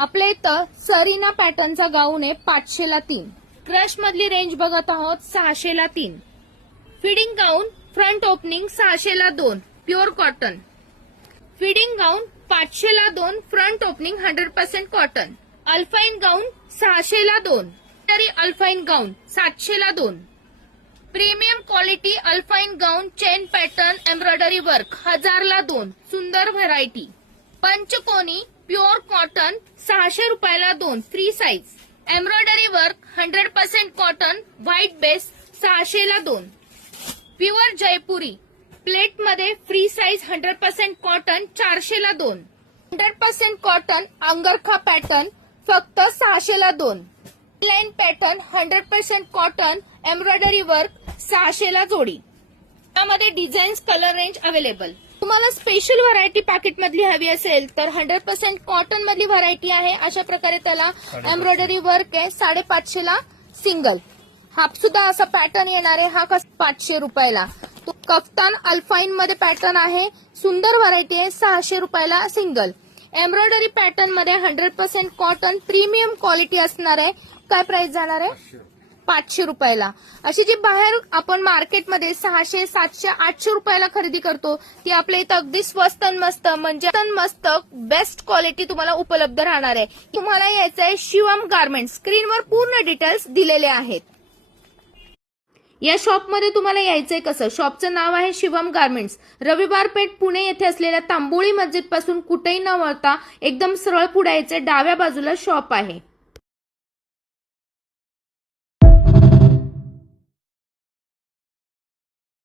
आपल्या इथं सरीना पॅटर्नचा गाऊन आहे 500 ला 3. क्रश मधली रेंज बघत आहोत 600 ला 3. फिडिंग गाऊन फ्रंट ओपनिंग 600 ला 2 प्युअर कॉटन. फिडिंग गाऊन 500 ला 2 फ्रंट ओपनिंग 100% कॉटन. अल्फाईन गाऊन 600 ला 2. तरी अल्फाईन गाऊन 700 ला 2. प्रीमियम क्वालिटी अल्फाईन गाऊन चेन पॅटर्न एम्ब्रॉयडरी वर्क 1000 ला 2. सुंदर व्हरायटी. पंचकोनी प्युअर कॉटन 600 रुपयाला 2 free size. Embroidery work 100% cotton white base 600 ला 2. प्युअर जयपुरी प्लेट मध्ये फ्री साईज 100% कॉटन 400 ला 2. 100% कॉटन अंगरखा पॅटर्न फक्त 600 ला 2. Line pattern 100% cotton embroidery work 600 ला जोडी. त्यामध्ये डिझाईन्स कलर रेंज अवेलेबल. तुम्हाला स्पेशल व्हरायटी पॅकेट मधली हवी असेल तर 100% कॉटन मधली व्हरायटी आहे. अशा प्रकारे त्याला एम्ब्रॉयडरी वर्क आहे 550 ला सिंगल. हा सुद्धा असा पॅटर्न येणार आहे. हा 500 रुपयाला. तो कफ्तान अल्फाईन मध्ये पॅटर्न आहे. सुंदर व्हरायटी आहे 600 रुपयाला सिंगल. एम्ब्रॉयडरी पॅटर्न मध्ये 100% कॉटन प्रीमियम क्वालिटी असणार आहे. काय प्राइस जाणार आहे 500 रुपयाला. अशी जी बाहेर आपण मार्केटमध्ये 600, 700, 800 रुपयाला खरेदी करतो ती आपल्या इथं अगदी स्वस्त मस्त म्हणजे मस्त बेस्ट क्वालिटी तुम्हाला उपलब्ध राहणार आहे. तुम्हाला यायचं आहे शिवम गारमेंट्स. स्क्रीनवर पूर्ण डिटेल्स दिलेले आहेत. या शॉपमध्ये तुम्हाला यायचंय कसं? शॉपचं नाव आहे शिवम गारमेंट्स. रविवार पेठ पुणे येथे असलेल्या तांबोळी मस्जिद पासून कुठेही न वळता एकदम सरळ पुढे यायचंय. डाव्या बाजूला शॉप आहे.